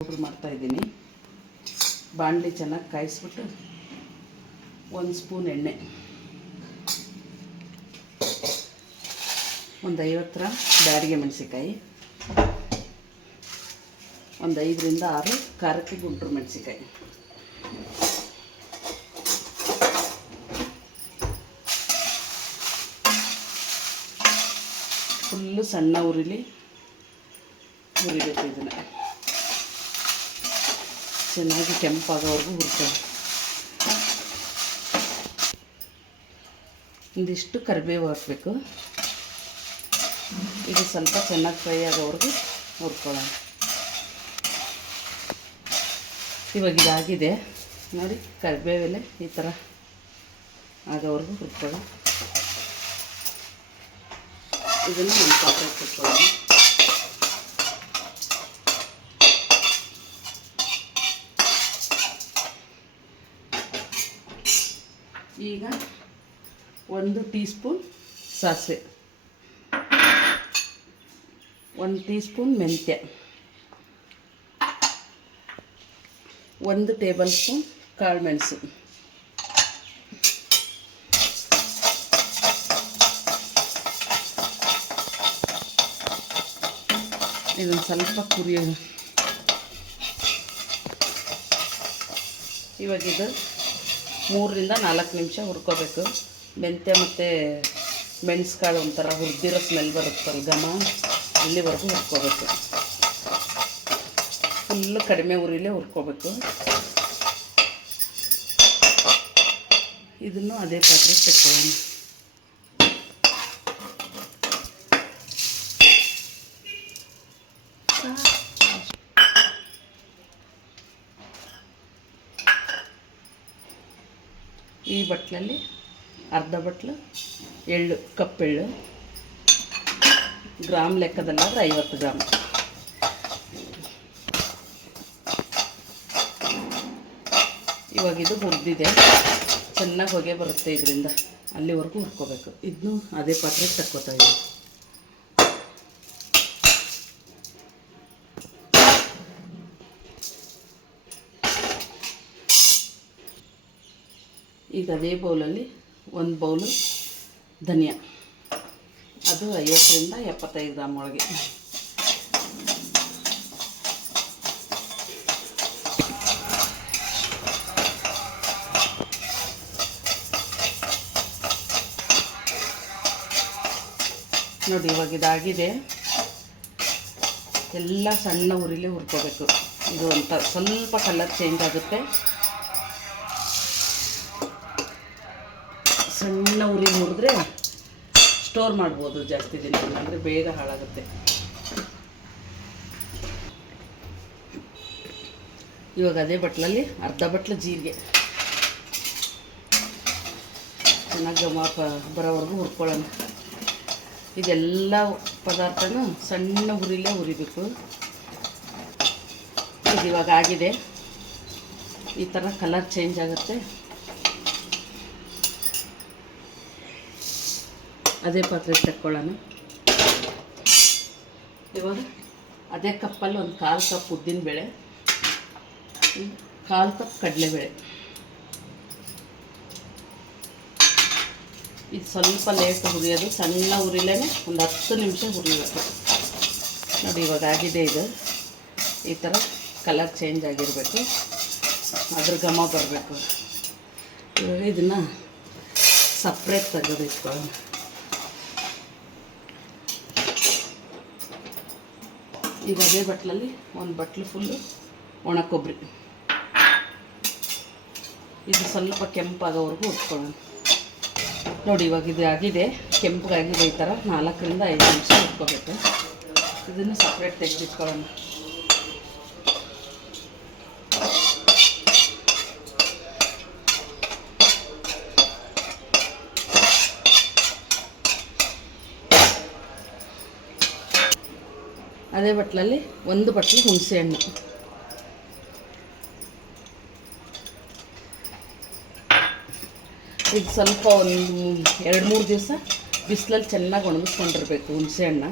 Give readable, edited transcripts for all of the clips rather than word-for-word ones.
Powder ಮಾಡ್ತಾಯಿದ್ದೀನಿ. ಬಾಣಲಿ ಚೆನ್ನಾಗಿ ಕಾಯಿಸ್ಬಿಟ್ಟು 1 ಸ್ಪೂನ್ ಎಣ್ಣೆ, ಒಂದು 50 ಗ್ರಾಮ್ ಬ್ಯಾಡಗೆ ಮೆಣಸಿಕಾಯಿ, ಒಂದು 5 ರಿಂದ 6 ಖಾರಕ್ಕೆ ಗುಂಟೂರು ಮೆಣಸಿಕಾಯಿ, ಫುಲ್ಲು ಸಣ್ಣ ಹುರಿಬೇಕು. ಇದನ್ನು ಚೆನ್ನಾಗಿ ಕೆಂಪಾಗೋವರೆಗೂ ಹುರ್ಕೊಳ್ಳಿ. ಒಂದಿಷ್ಟು ಕರಿಬೇವು ಹಾಕಬೇಕು. ಇದು ಸ್ವಲ್ಪ ಚೆನ್ನಾಗಿ ಫ್ರೈ ಆಗೋವರೆಗೂ ಹುರ್ಕೊಳ್ಳೋಣ. ಇವಾಗ ಇದಾಗಿದೆ ನೋಡಿ, ಕರಿಬೇವೆಲೆ ಈ ಥರ ಆಗೋವರೆಗೂ ಹುರ್ಕೊಳ್ಳಿ. ಇದನ್ನು ಒಂದು ಪಾತ್ರೆಗೆ ಹಾಕ್ಕೊಳ್ಳೋಣ. ಈಗ 1 ಟೀ ಸ್ಪೂನ್ ಸಾಸಿವೆ, 1 ಟೀ ಸ್ಪೂನ್ ಮೆಂತ್ಯ, 1 ಟೇಬಲ್ ಸ್ಪೂನ್ ಕಾಳುಮೆಣಸು, ಇದನ್ನು ಸ್ವಲ್ಪ ಕುರಿಯೋಣ. ಇವಾಗ ಇದು 3 ರಿಂದ 4 ನಿಮಿಷ ಹುರ್ಕೋಬೇಕು. ಮೆಂತ್ಯ ಮತ್ತು ಮೆಣಸು ಕಾಳು ಒಂಥರ ಹುರಿದಿರೋ ಸ್ಮೆಲ್ ಬರುತ್ತಲ್ಲ, ಘಮ, ಅಲ್ಲಿವರೆಗೂ ಹುರ್ಕೋಬೇಕು. ಫುಲ್ಲು ಕಡಿಮೆ ಉರಿಲೇ ಹುರ್ಕೋಬೇಕು. ಇದನ್ನು ಅದೇ ಪಾತ್ರೆಗೆ ತೆಕ್ಕೊಳ್ಳೋಣ. ಈ ಬಟ್ಲಲ್ಲಿ ಅರ್ಧ ಬಟ್ಲು ಎಳ್ಳು, ಕಪ್ಪೆಳ್ಳು, ಗ್ರಾಮ್ ಲೆಕ್ಕದಲ್ಲಾದರೆ 50 ಗ್ರಾಮ್. ಇವಾಗ ಇದು ಹುರಿದಿದೆ, ಚೆನ್ನಾಗಿ ಹೊಗೆ ಬರುತ್ತೆ ಇದರಿಂದ, ಅಲ್ಲಿವರೆಗೂ ಹುರ್ಕೋಬೇಕು. ಇದನ್ನು ಅದೇ ಪಾತ್ರೆಗೆ ತಕ್ಕೋತಾ ಇದ್ದೀನಿ. ಈಗ ಅದೇ ಬೌಲಲ್ಲಿ 1 ಬೌಲು ಧನಿಯಾ, ಅದು 50 ರಿಂದ 75 ಗ್ರಾಮ್ ಒಳಗೆ. ನೋಡಿ ಇವಾಗ ಇದಾಗಿದೆ. ಎಲ್ಲ ಸಣ್ಣ ಉರಿಲೇ ಹುರ್ಕೋಬೇಕು. ಇದು ಅಂತ ಸ್ವಲ್ಪ ಕಲರ್ ಚೇಂಜ್ ಆಗುತ್ತೆ. ಸಣ್ಣ ಉರಿ ಹುರಿದ್ರೆ ಸ್ಟೋರ್ ಮಾಡ್ಬೋದು ಜಾಸ್ತಿ ದಿನ, ಅಂದರೆ ಬೇಗ ಹಾಳಾಗುತ್ತೆ. ಇವಾಗ ಅದೇ ಬಟ್ಲಲ್ಲಿ ಅರ್ಧ ಬಟ್ಲು ಜೀರಿಗೆ ಚೆನ್ನಾಗಿ ಘಮ ಬರೋವರೆಗೂ ಹುರ್ಕೊಳ್ಳೋಣ. ಇದೆಲ್ಲ ಪದಾರ್ಥನೂ ಸಣ್ಣ ಉರಿಲೇ ಹುರಿಬೇಕು. ಇದು ಇವಾಗ ಆಗಿದೆ, ಈ ಥರ ಕಲರ್ ಚೇಂಜ್ ಆಗುತ್ತೆ. ಅದೇ ಪಾತ್ರೆಗೆ ತಕ್ಕೊಳ್ಳೋಣ. ಇವಾಗ ಅದೇ ಕಪ್ಪಲ್ಲಿ 1/4 ಕಪ್ ಉದ್ದಿನಬೇಳೆ, 1/4 ಕಪ್ ಕಡಲೆಬೇಳೆ. ಇದು ಸ್ವಲ್ಪ ಲೇಟ್ ಹುರಿಯೋದು, ಸಣ್ಣ ಉರಿಲೇ ಒಂದು 10 ನಿಮಿಷ ಹುರಿಬೇಕು. ನೋಡಿ ಇವಾಗ ಆಗಿದೆ. ಇದು ಈ ಥರ ಕಲರ್ ಚೇಂಜ್ ಆಗಿರಬೇಕು, ಅದ್ರ ಘಮ ಬರಬೇಕು. ಇವಾಗ ಇದನ್ನು ಸಪ್ರೇಟ್ ತೆಗೆದು ಇಟ್ಕೊಳ್ಳೋಣ. ಈಗ ಅದೇ ಬಟ್ಲಲ್ಲಿ 1 ಬಟ್ಲು ಫುಲ್ಲು ಒಣ ಕೊಬ್ಬರಿ, ಇದು ಸ್ವಲ್ಪ ಕೆಂಪಾಗೋವರೆಗೂ ಹುರ್ಕೊಳ್ಳೋಣ. ನೋಡಿ ಇವಾಗ ಇದು ಆಗಿದೆ, ಕೆಂಪಗಾಗಿದೆ. ಈ ಥರ 4 ರಿಂದ 5 ನಿಮಿಷ ಹುರ್ಕೋಬೇಕು. ಇದನ್ನು ಸಪ್ರೇಟ್ ತೆಗೆದಿಟ್ಕೊಳ್ಳೋಣ. ಅದೇ ಬಟ್ಲಲ್ಲಿ 1 ಬಟ್ಲು ಹುಣಸೆ ಹಣ್ಣು, ಇದು ಸ್ವಲ್ಪ ಒಂದು 2-3 ದಿವಸ ಬಿಸಿಲಲ್ಲಿ ಚೆನ್ನಾಗಿ ಒಣಗಿಸ್ಕೊಂಡಿರಬೇಕು ಹುಣಸೆ ಹಣ್ಣು.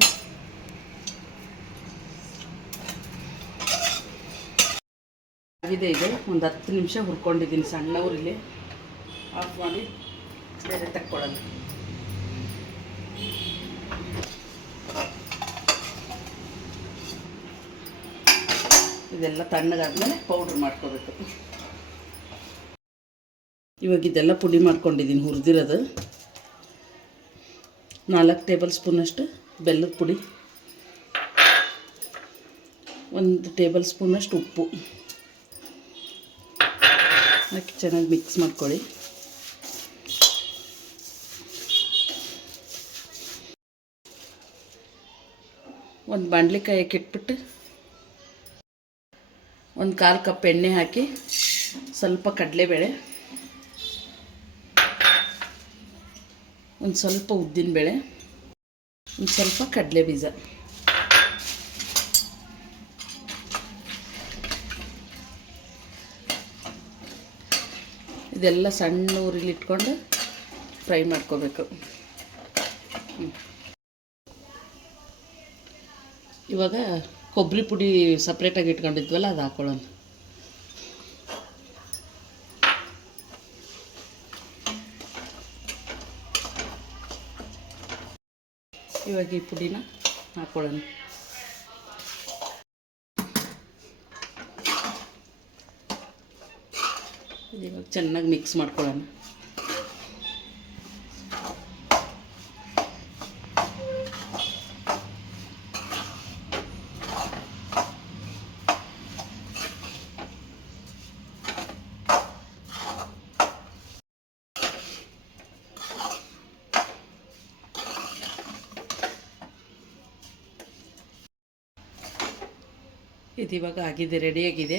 ಆಗಿದೆ ಇದು. ಒಂದು 10 ನಿಮಿಷ ಹುರ್ಕೊಂಡಿದ್ದೀನಿ ಸಣ್ಣ ಉರಿಲಿ. ಆಫ್ ಮಾಡಿ ಬೇರೆ ತಕ್ಕೊಳ್ಳೋಣ. ಇದೆಲ್ಲ ತಣ್ಣಗಾದ್ಮೇಲೆ ಪೌಡ್ರ್ ಮಾಡ್ಕೋಬೇಕು. ಇವಾಗ ಇದೆಲ್ಲ ಪುಡಿ ಮಾಡ್ಕೊಂಡಿದ್ದೀನಿ ಹುರಿದಿರೋದು. 4 ಟೇಬಲ್ ಸ್ಪೂನಷ್ಟು ಬೆಲ್ಲದ ಪುಡಿ, 1 ಟೇಬಲ್ ಸ್ಪೂನಷ್ಟು ಉಪ್ಪು ಹಾಕಿ ಚೆನ್ನಾಗಿ ಮಿಕ್ಸ್ ಮಾಡ್ಕೊಳ್ಳಿ. ಒಂದು ಬಾಣಲಿಕಾಯಿ ಇಟ್ಬಿಟ್ಟು 1/4 ಕಪ್ ಎಣ್ಣೆ ಹಾಕಿ ಸ್ವಲ್ಪ ಕಡಲೆಬೇಳೆ, ಒಂದು ಸ್ವಲ್ಪ ಉದ್ದಿನಬೇಳೆ, ಒಂದು ಸ್ವಲ್ಪ ಕಡಲೆ ಬೀಜ, ಇದೆಲ್ಲ ಸಣ್ಣ ಉರಿಲಿ ಇಟ್ಕೊಂಡು ಫ್ರೈ ಮಾಡ್ಕೋಬೇಕು. ಇವಾಗ ಕೊಬ್ಬರಿ ಪುಡಿ ಸಪ್ರೇಟಾಗಿ ಇಟ್ಕೊಂಡಿದ್ವಲ್ಲ ಅದು ಹಾಕ್ಕೊಳ್ಳೋಣ. ಇವಾಗ ಈ ಪುಡಿನ ಹಾಕ್ಕೊಳ್ಳೋಣ. ಇವಾಗ ಚೆನ್ನಾಗಿ ಮಿಕ್ಸ್ ಮಾಡ್ಕೊಳ್ಳೋಣ. ಇದು ಇವಾಗ ಆಗಿದೆ, ರೆಡಿಯಾಗಿದೆ.